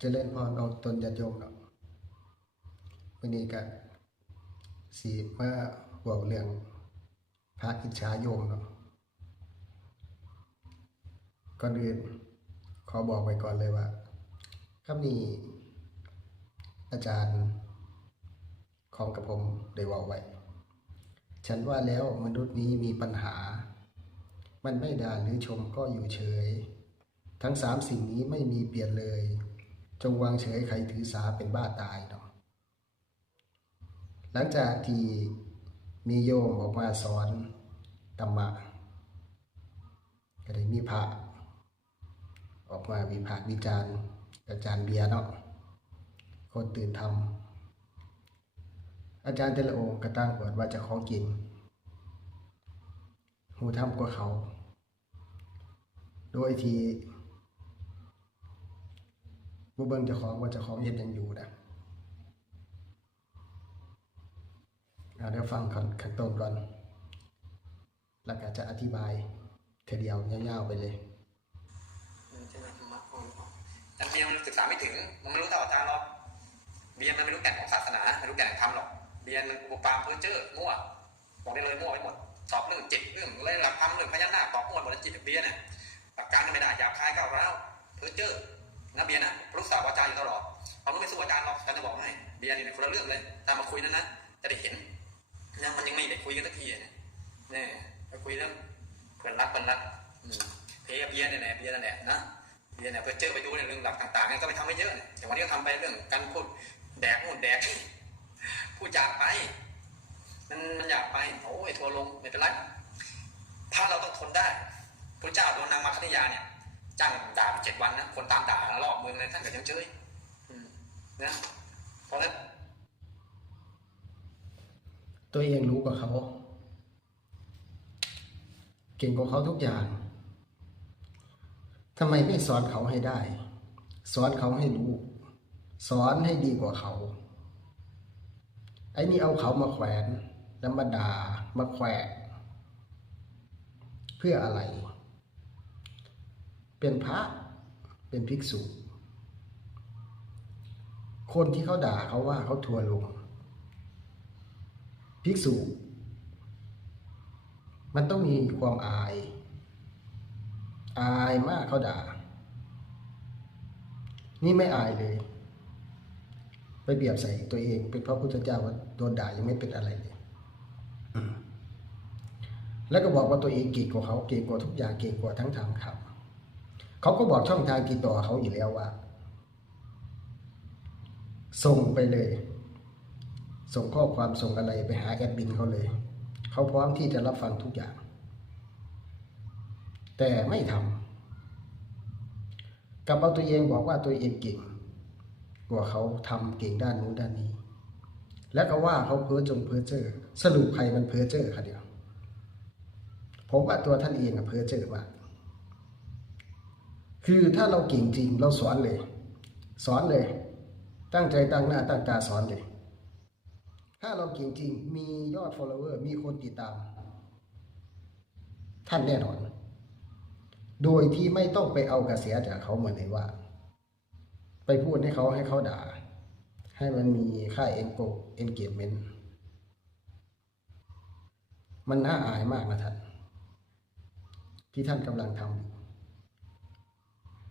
จเจริญพรเอาตนญาติโยมเนาะวันนี้ก็สีมาบอกเรื่องพระอิจฉาโยมเนาะก่อนอื่นขอบอกไว้ก่อนเลยว่าคำนี้อาจารย์ของกับผมได้บอกไว้ ฉันว่าแล้วมนุษย์นี้มีปัญหา มันไม่ด่าหรือชมก็อยู่เฉย ทั้งสามสิ่งนี้ไม่มีเปลี่ยนเลย จงวางเฉยใครถือสาเป็นบ้าตายเนาะหลังจากที่มีโยมออกมาสอนธรรมะก็ได้มีพระออกมาวิพากษ์วิจารณ์อาจารย์เบียร์เนาะคนตื่นทำอาจารย์แต่ละองค์ก็ตั้งอวดว่าจะของกินหูทำกว่าเขา โดยที่ บ่เบิ่งเจ้าของว่าเจ้าของเฮ็ดยังอยู่นะเดี๋ยวฟังขั้นขั้นต้นก่อนแล้วก็จะอธิบายเทอเดียวยาวๆไปเลยแต่เบียมันศึกษาไม่ถึง มันไม่รู้เท่าอาจารย์หรอกเบียร์มันไม่รู้แก่นของศาสนาไม่รู้แก่นของธรรมหรอกเบียร์มันอุปปาเพ้อเจอมั่วบอกได้เลยมั่วไปหมดสอบเรื่องจิตเรื่องอะไรหลักธรรมเรื่องพญานาคตอบมั่วหมดแล้วจิตเบียร์เนี่ยหลักการไม่ได้หยาบคายก้าวร้าวเพ้อเจอ นะเบียร์นะรู้สาวาจาอยู่ตลอดเขาไม่สู้อาจารย์หรอกอาจารย์จะบอกให้เบียร์นี่เป็นคนละเรื่องเลยตามมาคุยนั้นนะจะได้เห็นนะมันยังไม่ได้คุยกันสักทีเนี่ยนี่ยไปคุยเรื่องเพื่อนรักเพื่อนรักเพย์เบียร์เนี่ยแหละเบียร์นั่นแหละนะเบียร์เนี่ยเพื่อเจอไปดูในเรื่องหลักต่างๆเนี่ยก็ไปทำไม่เยอะแต่วันนี้ก็ทำไปเรื่องการพูดแดกนู่นแดกพูดหยาบไป มันมันหยาบไปโอ้ยทัวร์ลงไม่เป็นไรถ้าเราต้องทนได้พระเจ้าโดนนางมาคณิยาเนี่ย จ้างด่าไปเจ็ดวันนะคนตามด่ารอบเมืองเลยท่านก็ยังเฉยอืมนะเพราะฉะนั้นตัวเองรู้กว่าเขา เก่งกว่าเขาทุกอย่างทำไมไม่สอนเขาให้ได้ สอนเขาให้รู้ สอนให้ดีกว่าเขา ไอ้นี่เอาเขามาแขวนแล้วมาด่ามาแขวะเพื่ออะไร เป็นพระเป็นภิกษุ คนที่เขาด่าเขาว่าเขาทัวร์ลง ภิกษุ มันต้องมีความอาย อายมากเขาด่า นี่ไม่อายเลย ไปเปรียบใส่ตัวเอง เป็นพระพุทธเจ้าว่าโดนด่ายังไม่เป็นอะไรเลยอืมแล้วก็บอกว่าตัวเองเก่งกว่าเขาเก่งกว่าทุกอย่างเก่งกว่าทั้งทางครับ เขาก็บอกช่องทางติดต่อเขาอยู่แล้วว่า ส่งไปเลย ส่งข้อความส่งอะไรไปหาแอดมินเขาเลย เขาพร้อมที่จะรับฟังทุกอย่าง แต่ไม่ทำกับเอาตัวเองบอกว่าตัวเองเก่งกว่าเขาทำเก่งด้านนู้นด้านนี้ แล้วก็ว่าเขาเพ้อจงเพ้อเจ้อสรุปใครมันเพ้อเจ้อคะเดียวผมว่าตัวท่านเองอะเพ้อเจ้อมาก คือถ้าเราเก่งจริงเราสอนเลย สอนเลย ตั้งใจตั้งหน้าตั้งตาสอนเลย ถ้าเราเก่งจริง มียอด follower มีคนติดตาม ท่านแน่นอน โดยที่ไม่ต้องไปเอากระแสจากเขาเหมือนเลยว่า ไปพูดให้เขาให้เขาด่า ให้มันมีค่า engo engagement มันน่าอายมากนะท่านที่ท่านกำลังทำอยู่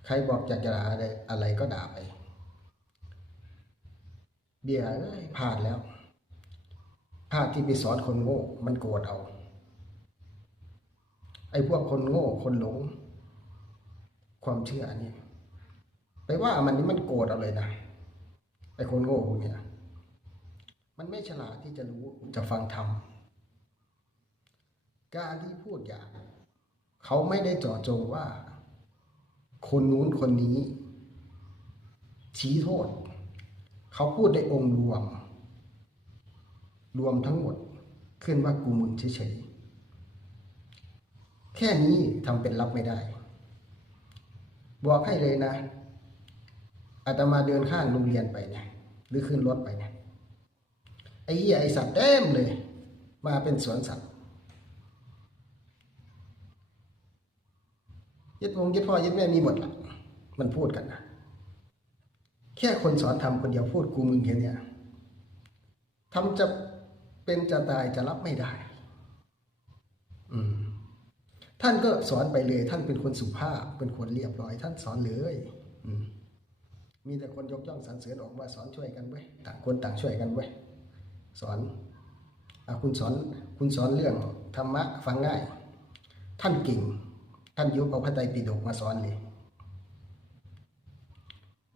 ครบอกอยากจะด่าอะไรอะไรก็ด่าไป เบียร์เอ้ยพลาดแล้วพลาดที่ไปสอนคนโง่ มันโกรธเอา ไอ้พวกคนโง่คนหลง ความเชื่ออันนี้ไปว่ามันนี่มันโกรธเอาเลยนะไอ้คนโง่พวกเนี้ยมันไม่ฉลาดที่จะรู้จะฟังธรรมการที่พูดอย่าง เขาไม่ได้เจาะจงว่า คนนู้นคนนี้ ชี้โทษ เขาพูดในองค์รวม รวมทั้งหมดขึ้นว่ากูมึงเฉยๆ แค่นี้ทำเป็นรับไม่ได้ บอกให้เลยนะอาตมาเดินข้างโรงเรียนไปเนี่ยหรือขึ้นรถไปเนี่ยไอ้เหี้ยไอ้สัตว์เต็มเลย มาเป็นสวนสัตว์ ยึดวงยึดพ่อยึดแม่มีหมดละมันพูดกันนะแค่คนสอนทำคนเดียวพูดกูมึงแค่นี้ทำจะเป็นจะตายจะรับไม่ได้ อืมท่านก็สอนไปเลย ท่านเป็นคนสุภาพ เป็นคนเรียบร้อย ท่านสอนเลยมมีแต่คนยกย่องสรรเสริญออกมาสอนช่วยกันไว้ยต่างคนต่างช่วยกันไว้ยสอนอคุณสอนคุณสอนเรื่องธรรมะฟังง่าย ท่านเก่ง ท่านยกเอาพระไตรปิฎกมาสอนเลย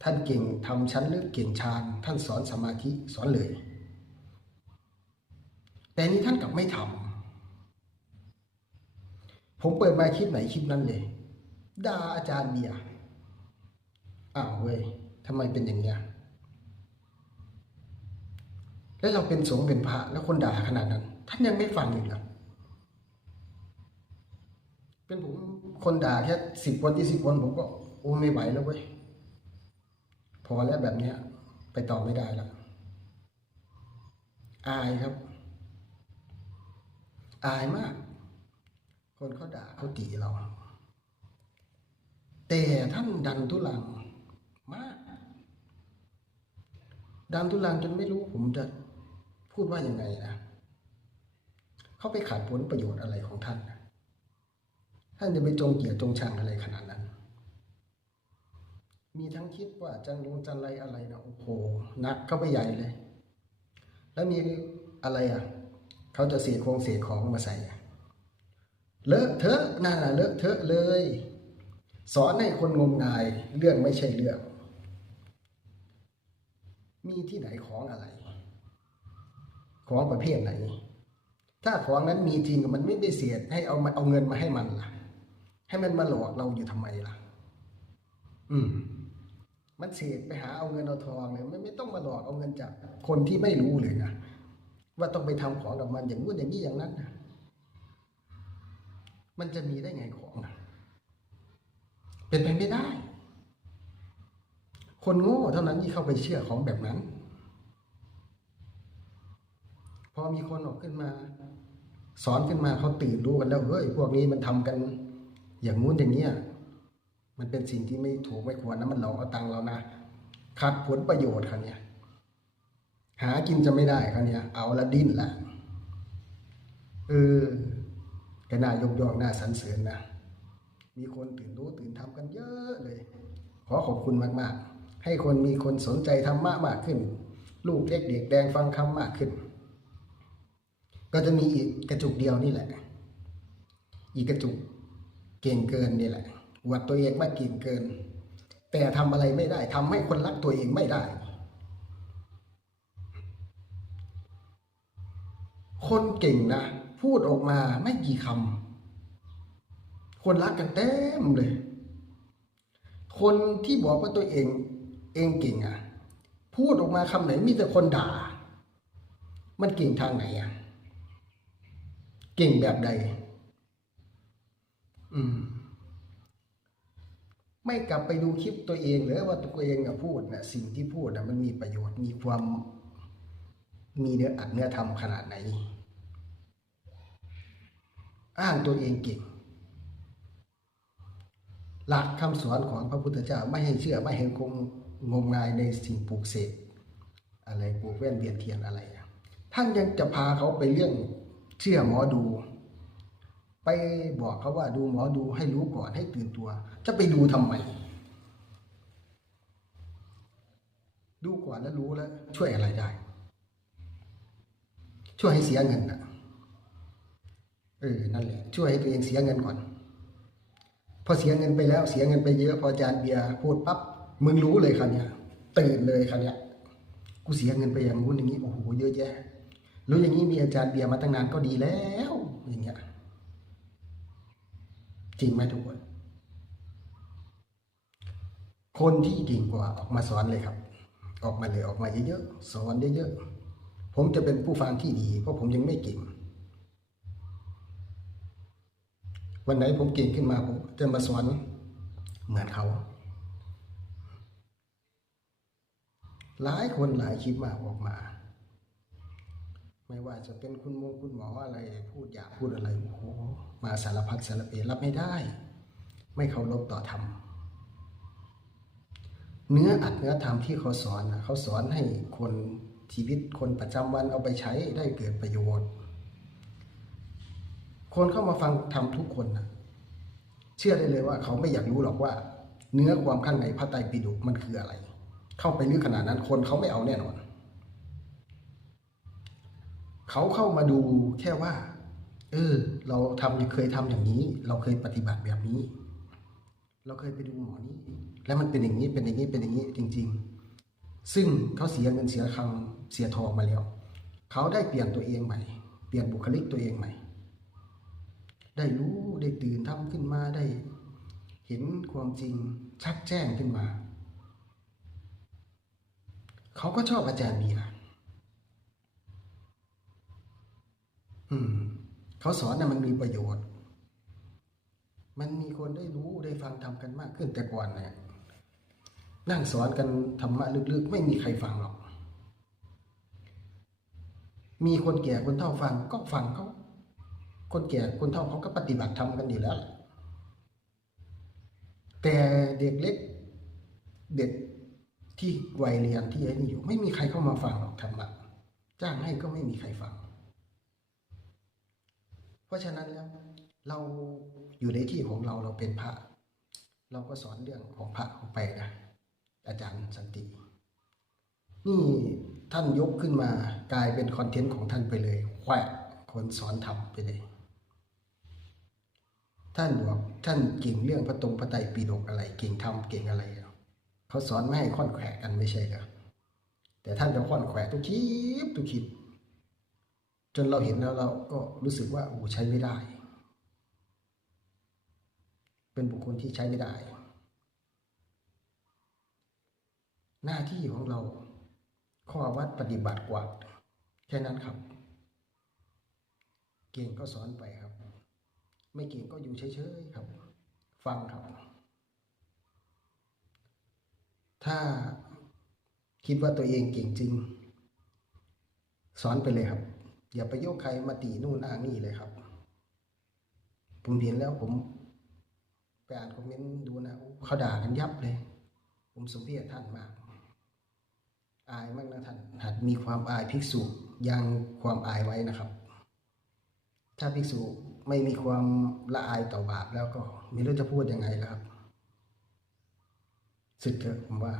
ท่านเก่งทำชั้นลึกเก่งฌานท่านสอนสมาธิสอนเลย แต่นี้ท่านกลับไม่ทำผมเปิดมาคลิปไหนคลิปนั้นเลยด่าอาจารย์เบียร์อ้าวเว้ยทำไมเป็นอย่างเงี้ยแล้วเราเป็นสงฆ์เป็นพระแล้วคนด่าขนาดนั้น ท่านยังไม่ฟังอีกเหรอ เป็นผมคนด่าแค่สิบคนยี่สิบคนผมก็โอ้ไม่ไหวแล้วเว้ยพอแล้วแบบเนี้ย ไปต่อไม่ได้ล้วอายครับ อายมาก คนเขาด่าเขาตีเรา แต่ท่านดันทุลังมาก ดันทุลังจนไม่รู้ผมจะพูดว่ายังไงนะเขาไปขาดผลประโยชน์อะไรของท่านนะ ท่านจะไปจงเกียดจงชังอะไรขนาดนั้น มีทั้งคิดว่าจังลงจันไรอะไรนะโอ้โหหนักเข้าไปใหญ่เลย แล้วมีอะไรอะ เขาจะเสียโครงเสียของมาใส่เลอะเทอะน่าเลอะเทอะเลย สอนให้คนงมงายเรื่องไม่ใช่เรื่อง มีที่ไหนของอะไร ของประเภทไหนถ้าของนั้นมีจริงมันไม่ได้เสียให้เอามาเอาเงินมาให้มันล่ะ ให้มันมาหลอกเราอยู่ทำไมล่ะ อืม มันเสียไปหาเอาเงินเอาทองเลยไม่ไม่ต้องมาหลอกเอาเงินจากคนที่ไม่รู้เลยนะว่าต้องไปทำของกับมันอย่างนู้นอย่างนี้อย่างนั้นนะมันจะมีได้ไงของนะเป็นไปไม่ได้ คนโง่เท่านั้นที่เข้าไปเชื่อของแบบนั้น พอมีคนออกขึ้นมา สอนขึ้นมาเขาตื่นรู้กันแล้วเฮ้ยพวกนี้มันทำกัน อย่างงู้นอย่างเนี้ยมันเป็นสิ่งที่ไม่ถูกไม่ควรนะมันหลอกเอาตังเรานะขาดผลประโยชน์คันเนี้ยหากินจะไม่ได้คันเนี้ยเอาละดิ้นละเออก็น่ายกย่องน่าสรรเสริญนะมีคนตื่นรู้ตื่นทำกันเยอะเลย ขอขอบคุณมากๆ ให้คนมีคนสนใจธรรมะมากขึ้น ลูกเล็กเด็กแดงฟังคำมากขึ้น ก็จะมีอีกกระจุกเดียวนี่แหละ อีกกระจุก เก่งเกินนี่แหละอวดตัวเองว่าเก่งเกิน แต่ทำอะไรไม่ได้ทำให้คนรักตัวเองไม่ได้ คนเก่งนะพูดออกมาไม่กี่คำคนรักกันเต็มเลย คนที่บอกว่าตัวเองเองเก่งอะ พูดออกมาคำไหนมีแต่คนด่า มันเก่งทางไหนอะ เก่งแบบใด อืม ไม่กลับไปดูคลิปตัวเองหรือว่าตัวเองอะพูดนะสิ่งที่พูดนะมันมีประโยชน์มีความ มีเนื้ออัดเนื้อทำขนาดไหน อ้างตัวเองเก่งหลักคำสอนของพระพุทธเจ้าไม่ให้เชื่อไม่ให้คงงมงายในสิ่งปลูกเสกอะไรปลูกแว่นเบียดเทียนอะไร ท่านยังจะพาเขาไปเรื่องเชื่อหมอดู ไปบอกเขาว่าดูหมอดูให้รู้ก่อนให้ตื่นตัว จะไปดูทำไม ดูก่อนแล้วรู้แล้ว ช่วยอะไรได้ ช่วยให้เสียเงินนะเออนั่นแหละ ช่วยให้ตัวเองเสียเงินก่อน พอเสียเงินไปแล้วเสียเงินไปเยอะพออาจารย์เบียร์พูดปั๊บมึงรู้เลยคันเนี้ยตื่นเลยคันเนี้ยกูเสียเงินไปอย่างงู้นอย่างนี้โอ้โหเยอะแยะรู้อย่างนี้มีอาจารย์เบียร์มาตั้งนานก็ดีแล้วอย่างเงี้ย จริงไหมทุกคน คนที่เก่งกว่าออกมาสอนเลยครับ ออกมาเลยออกมาเยอะๆสอนเยอะๆผมจะเป็นผู้ฟังที่ดี เพราะผมยังไม่เก่ง วันไหนผมเก่งขึ้นมาผมจะมาสอนเหมือนเขาหลายคนหลายคลิปมากออกมา ไม่ว่าจะเป็นคุณมงคุณหมออะไรพูดอยากพูดอะไรโอ้โหมาสารพัดสารเพรับไม่ได้ ไม่เคารพต่อธรรมเนื้ออัดเนื้อธรรมที่เขาสอนเขาสอนให้คนชีวิตคนประจำวันเอาไปใช้ได้เกิดประโยชน์ คนเข้ามาฟังทำทุกคนนะเชื่อได้เลยว่าเขาไม่อยากรู้หรอกว่า เนื้อความข้างในพระไตรปิฎกมันคืออะไร เข้าไปลึกขนาดนั้นคนเขาไม่เอาแน่นอน เขาเข้ามาดูแค่ว่า เออ เราทำเคยทำอย่างนี้ เราเคยปฏิบัติแบบนี้ เราเคยไปดูหมอนี้ แล้วมันเป็นอย่างนี้เป็นอย่างนี้เป็นอย่างนี้จริง ๆ ซึ่งเขาเสียเงินเสียคำเสียทองมาแล้วเขาได้เปลี่ยนตัวเองใหม่ เปลี่ยนบุคลิกตัวเองใหม่ ได้รู้ได้ตื่นทำขึ้นมาได้เห็นความจริงชัดแจ้งขึ้นมา เขาก็ชอบอาจารย์เบียร์อืม เขาสอนนะมันมีประโยชน์ มันมีคนได้รู้ได้ฟังทำกันมากขึ้นแต่ก่อนเนี่ยนั่งสอนกันธรรมะลึกๆ ไม่มีใครฟังหรอก มีคนแก่คนเฒ่าฟังก็ฟังเขาคนแก่คนเฒ่าเขาก็ปฏิบัติทำกันอยู่แล้วแต่เด็กเล็ก เด็กที่วัยเรียนที่ไอ้นี่อยู่ ไม่มีใครเข้ามาฟังหรอกธรรมะจ้างให้ก็ไม่มีใครฟัง ราะฉะนั้นแล้วเราอยู่ในที่ของเราเราเป็นพระ เราก็สอนเรื่องของพระออกไปนะอาจารย์สันติ นี่ท่านยกขึ้นมากลายเป็นคอนเทนต์ของท่านไปเลยแขวะคนสอนทำไปเลย ท่านบอกท่านเก่งเรื่องพระตรงพระไตรปิฎกอะไร เก่งทำเก่งอะไรเขาสอนไม่ให้ค่อนแขวะกันไม่ใช่เหรอแต่ท่านจะค่อนแขวะทุกคลิปทุกคลิป จนเราเห็นแล้วเราก็รู้สึกว่าโอ้ใช้ไม่ได้ เป็นบุคคลที่ใช้ไม่ได้ หน้าที่ของเรา ข้อวัดปฏิบัติกว่า แค่นั้นครับ เก่งก็สอนไปครับ ไม่เก่งก็อยู่เฉยๆครับ ฟังครับ ถ้าคิดว่าตัวเองเก่งจริง สอนไปเลยครับ อย่าไปโยกใครมาตีนู่นอ้างนี่เลยครับ ผมเห็นแล้วผมไปอ่านคอมเมนต์ดูนะเขาด่ากันยับเลย ผมสมเพชท่านมาก อายมากนะท่านหัดมีความอายภิกษุยังความอายไว้นะครับ ถ้าภิกษุไม่มีความละอายต่อบาปแล้วก็ไม่รู้จะพูดยังไงแล้วครับสึกเถอะผมว่า